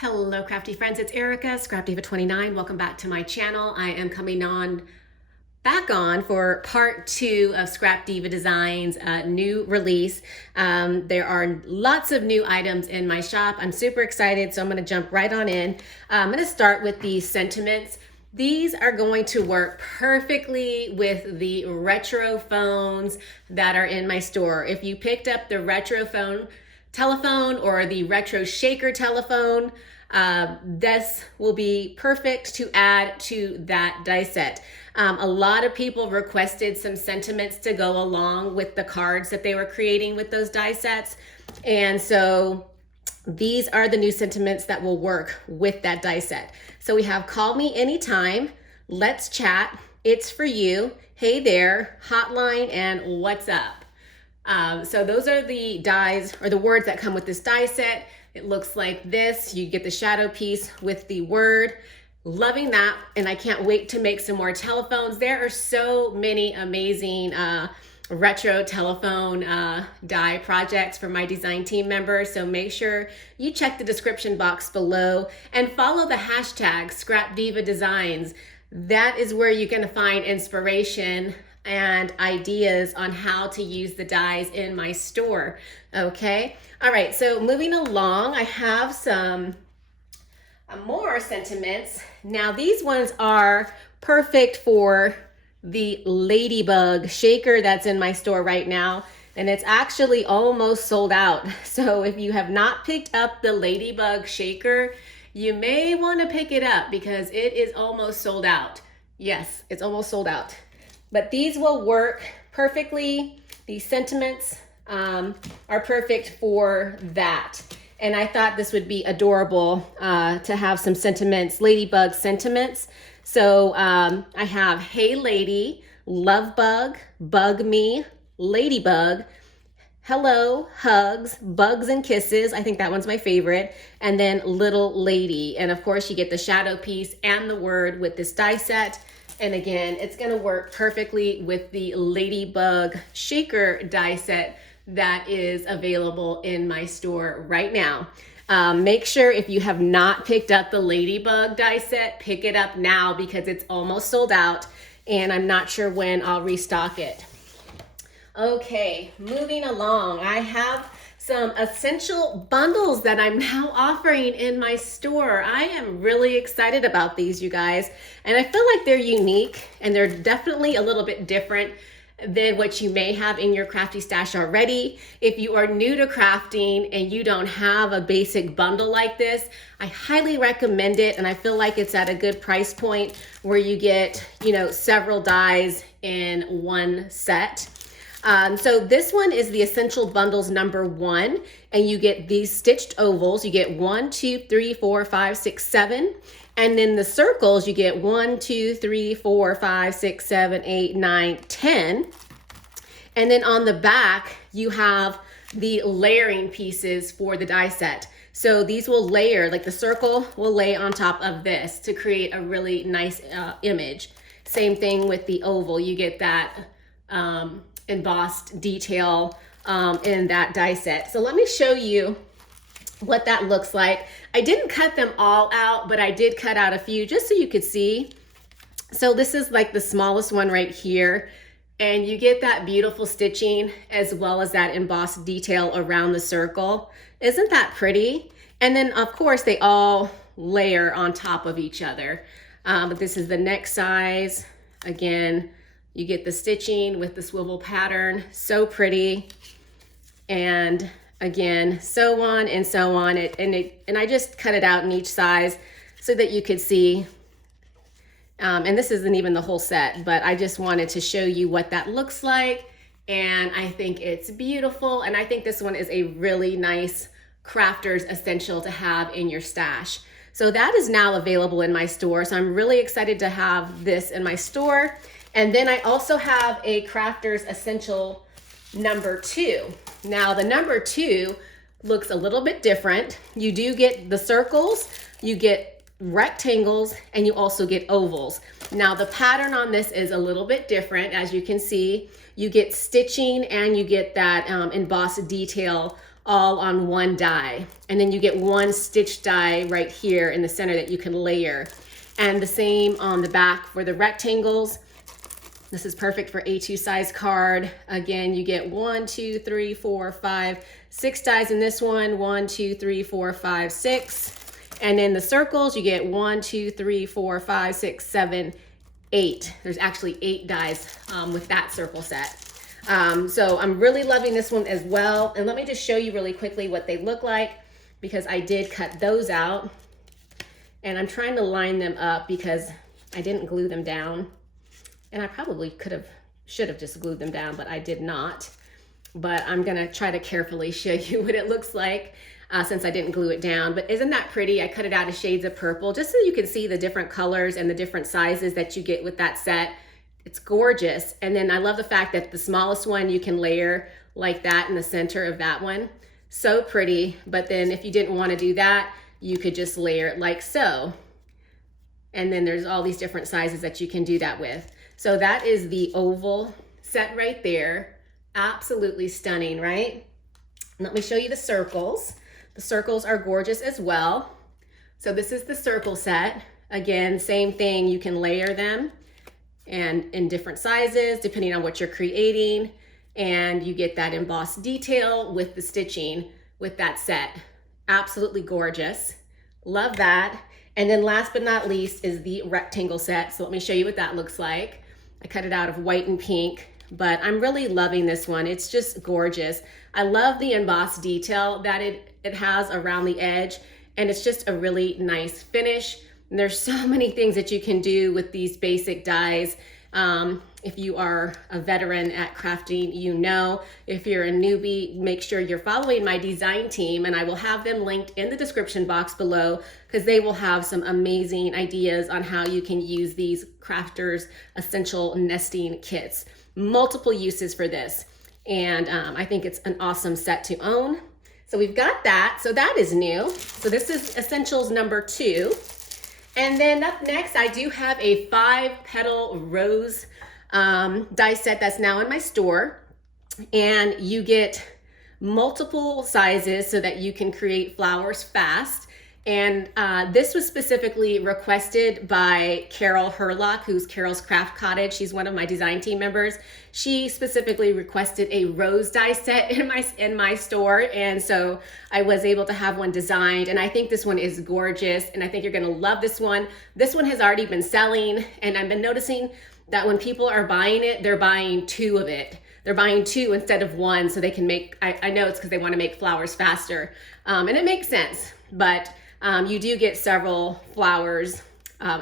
Hello crafty friends, it's Erica, ScrapDiva 29. Welcome back to my channel. I am coming back on for part 2 of ScrapDiva Designs new release. There are lots of new items in my shop. I'm super excited, so I'm going to jump right on in. I'm going to start with these sentiments. These are going to work perfectly with the retro phones that are in my store. If you picked up the retro telephone or the retro shaker telephone, this will be perfect to add to that die set. A lot of people requested some sentiments to go along with the cards that they were creating with those die sets, and so these are the new sentiments that will work with that die set. So we have Call Me Anytime, Let's Chat, It's For You, Hey There, Hotline, and What's Up. So those are the dies or the words that come with this die set. It looks like this. You get the shadow piece with the word. Loving that, and I can't wait to make some more telephones. There are so many amazing retro telephone die projects for my design team members, so make sure you check the description box below and follow the hashtag ScrapDiva Designs. That is where you're going to find inspiration and ideas on how to use the dies in my store. Okay, all right, so moving along, I have some more sentiments. Now these ones are perfect for the Ladybug shaker that's in my store right now, and it's actually almost sold out. So if you have not picked up the Ladybug shaker, you may want to pick it up because it is almost sold out. Yes, it's almost sold out. But these will work perfectly. These sentiments are perfect for that. And I thought this would be adorable to have some sentiments, Ladybug Sentiments. So I have Hey Lady, Love Bug, Bug Me, Ladybug, Hello, Hugs, Bugs and Kisses. I think that one's my favorite. And then Little Lady. And of course you get the shadow piece and the word with this die set. And again, it's going to work perfectly with the Ladybug shaker die set that is available in my store right now. Make sure if you have not picked up the Ladybug die set, pick it up now because it's almost sold out and I'm not sure when I'll restock it. Okay, moving along, I have some essential bundles that I'm now offering in my store. I am really excited about these, you guys, and I feel like they're unique and they're definitely a little bit different than what you may have in your crafty stash already. If you are new to crafting and you don't have a basic bundle like this, I highly recommend it, and I feel like it's at a good price point where you get, several dies in one set. So this one is the Essential Bundles #1, and you get these stitched ovals. You get 1, 2, 3, 4, 5, 6, 7. And then the circles, you get 1, 2, 3, 4, 5, 6, 7, 8, 9, 10. And then on the back, you have the layering pieces for the die set. So these will layer, like the circle will lay on top of this to create a really nice image. Same thing with the oval. You get that embossed detail in that die set. So let me show you what that looks like. I didn't cut them all out, but I did cut out a few just so you could see. So this is like the smallest one right here, and you get that beautiful stitching as well as that embossed detail around the circle. Isn't that pretty? And then of course they all layer on top of each other. But this is the next size. Again, you get the stitching with the swivel pattern, so pretty. And again, so on and so on. And I just cut it out in each size so that you could see. And this isn't even the whole set, but I just wanted to show you what that looks like. And I think it's beautiful. And I think this one is a really nice crafter's essential to have in your stash. So that is now available in my store. So I'm really excited to have this in my store. And then I also have a crafter's essential #2. Now the #2 looks a little bit different. You do get the circles, you get rectangles, and you also get ovals. Now the pattern on this is a little bit different. As you can see, you get stitching and you get that embossed detail all on one die. And then you get one stitch die right here in the center that you can layer. And the same on the back for the rectangles. This is perfect for A2 size card. Again, you get 1, 2, 3, 4, 5, 6 dies in this one. 1, 2, 3, 4, 5, 6. And then the circles, you get 1, 2, 3, 4, 5, 6, 7, 8. There's actually 8 dies with that circle set. So I'm really loving this one as well. And let me just show you really quickly what they look like, because I did cut those out. And I'm trying to line them up because I didn't glue them down. And I probably should have just glued them down, but I did not. But I'm gonna try to carefully show you what it looks like since I didn't glue it down. But isn't that pretty? I cut it out of shades of purple just so you can see the different colors and the different sizes that you get with that set. It's gorgeous. And then I love the fact that the smallest one you can layer like that in the center of that one. So pretty. But then if you didn't want to do that, you could just layer it like so. And then there's all these different sizes that you can do that with. So that is the oval set right there. Absolutely stunning, right? Let me show you the circles. The circles are gorgeous as well. So this is the circle set. Again, same thing, you can layer them and in different sizes depending on what you're creating. And you get that embossed detail with the stitching with that set. Absolutely gorgeous. Love that. And then last but not least is the rectangle set. So let me show you what that looks like. I cut it out of white and pink, but I'm really loving this one. It's just gorgeous. I love the embossed detail that it has around the edge, and it's just a really nice finish. And there's so many things that you can do with these basic dies. If you are a veteran at crafting, you know. If you're a newbie, make sure you're following my design team, and I will have them linked in the description box below because they will have some amazing ideas on how you can use these crafters essential nesting kits. Multiple uses for this, and I think it's an awesome set to own. So we've got that. So that is new. So this is essentials number 2. And then up next, I do have a 5-petal rose die set that's now in my store. And you get multiple sizes so that you can create flowers fast. And this was specifically requested by Carol Herlock, who's Carol's Craft Cottage. She's one of my design team members. She specifically requested a rose die set in my store, and so I was able to have one designed. And I think this one is gorgeous, and I think you're gonna love this one. This one has already been selling, and I've been noticing that when people are buying it, they're buying 2 of it. They're buying 2 instead of 1, so they can make. I know it's because they want to make flowers faster, and it makes sense, but. You do get several flowers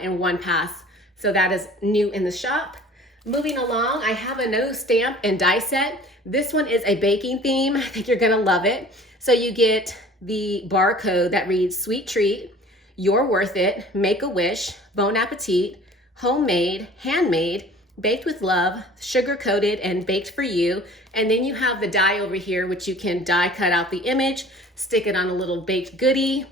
in one pass. So that is new in the shop. Moving along, I have a no stamp and die set. This one is a baking theme. I think you're gonna love it. So you get the barcode that reads sweet treat, you're worth it, make a wish, bon appetit, homemade, handmade, baked with love, sugar coated and baked for you. And then you have the die over here, which you can die cut out the image, stick it on a little baked goodie,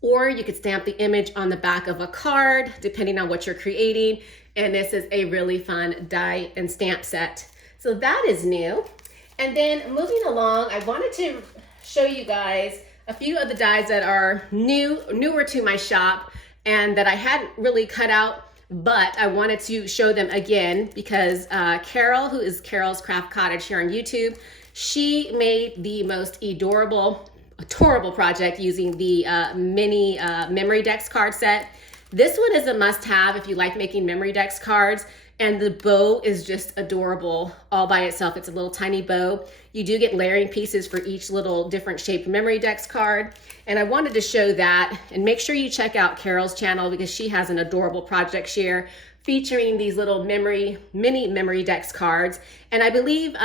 or you could stamp the image on the back of a card, depending on what you're creating. And this is a really fun die and stamp set. So that is new. And then moving along, I wanted to show you guys a few of the dies that are newer to my shop and that I hadn't really cut out, but I wanted to show them again because Carol, who is Carol's Craft Cottage here on YouTube, she made the most adorable project using the mini memory decks card set. This one is a must-have if you like making memory decks cards, and the bow is just adorable all by itself. It's a little tiny bow. You do get layering pieces for each little different shaped memory decks card, and I wanted to show that. And make sure you check out Carol's channel because she has an adorable project share featuring these little mini memory decks cards. And I believe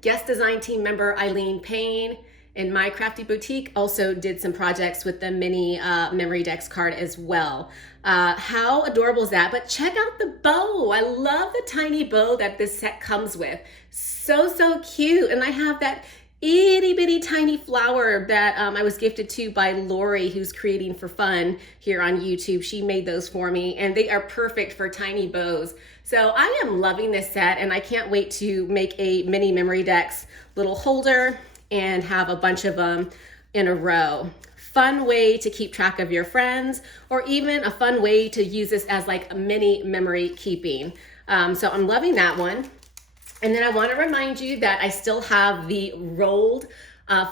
guest design team member Eileen Payne in My Crafty Boutique also did some projects with the mini memory decks card as well. How adorable is that? But check out the bow. I love the tiny bow that this set comes with. So cute. And I have that itty bitty tiny flower that I was gifted to by Lori, who's creating for fun here on YouTube. She made those for me, and they are perfect for tiny bows. So I am loving this set, and I can't wait to make a mini memory decks little holder and have a bunch of them in a row. Fun way to keep track of your friends, or even a fun way to use this as like a mini memory keeping. So I'm loving that one. And then I want to remind you that I still have the rolled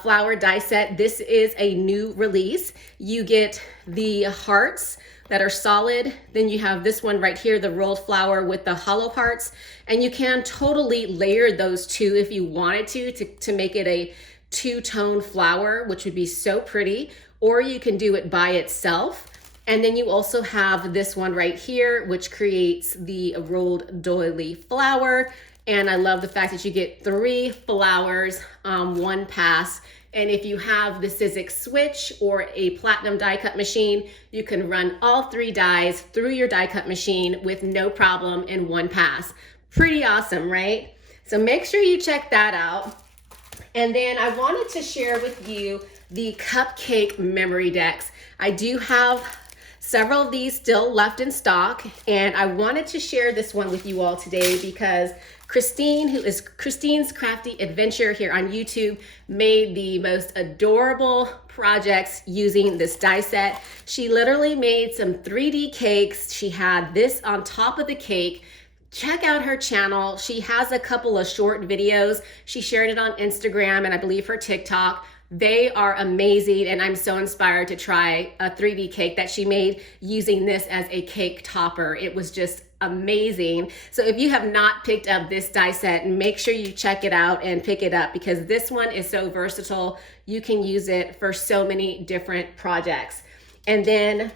flower die set. This is a new release. You get the hearts that are solid. Then you have this one right here, the rolled flower with the hollow hearts. And you can totally layer those two if you wanted to make it a two-tone flower, which would be so pretty. Or you can do it by itself. And then you also have this one right here, which creates the rolled doily flower. And I love the fact that you get 3 flowers on one pass. And if you have the Sizzix switch or a platinum die cut machine, you can run all 3 dies through your die cut machine with no problem in one pass. Pretty awesome, right? So make sure you check that out. And then I wanted to share with you the Cupcake memory decks. I do have several of these still left in stock, and I wanted to share this one with you all today because Christine, who is Christine's Crafty Adventure here on YouTube, made the most adorable projects using this die set. She literally made some 3D cakes. She had this on top of the cake. Check out her channel. She has a couple of short videos. She shared it on Instagram and I believe her TikTok. They are amazing, and I'm so inspired to try a 3D cake that she made using this as a cake topper. It was just amazing. So if you have not picked up this die set, make sure you check it out and pick it up because this one is so versatile. You can use it for so many different projects. And then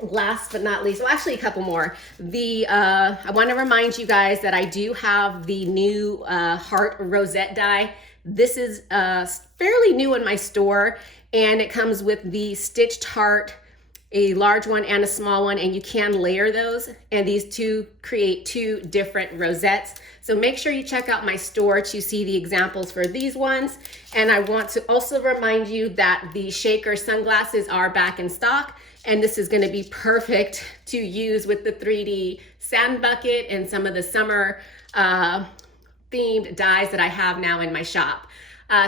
last but not least, well, actually a couple more. I want to remind you guys that I do have the new heart rosette die. This is fairly new in my store, and it comes with the stitched heart, a large one and a small one, and you can layer those, and these two create 2 different rosettes. So make sure you check out my store to see the examples for these ones. And I want to also remind you that the shaker sunglasses are back in stock, and this is going to be perfect to use with the 3D sand bucket and some of the summer themed dies that I have now in my shop.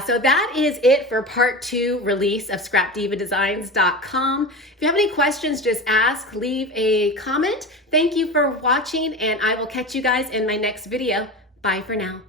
So that is it for part 2 release of ScrapDivaDesigns.com. If you have any questions, just ask, leave a comment. Thank you for watching, and I will catch you guys in my next video. Bye for now.